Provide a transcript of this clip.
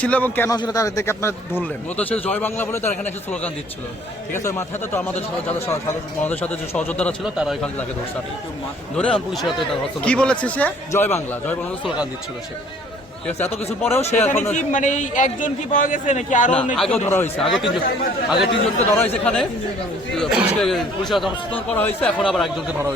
ছিল এবং কেন ছিল তার থেকে আপনারা ধরলেন? মূলত হচ্ছে জয় বাংলা বলে তারা এখানে এসে স্লোগান দিচ্ছিল, ঠিক আছে। মাথায় তো আমাদের আমাদের সাথে যে সহযোদ্ধারা ছিল তারা এখানে তাকে ধরছে, ধরে আর পুলিশের হাতে তার হস্তান্তর। কি বলেছে সে? জয় বাংলা স্লোগান দিচ্ছিল সে, ঠিক আছে। এত কিছু পরেও সে এখন মানে একজন কি পাওয়া গেছে নাকি আরো আগেও ধরা হয়েছে, আগে তিনজনকে ধরা হয়েছে এখানে, পুলিশের হাতে হস্তান্তর করা হয়েছে, এখন আবার একজনকে ধরা হয়েছে।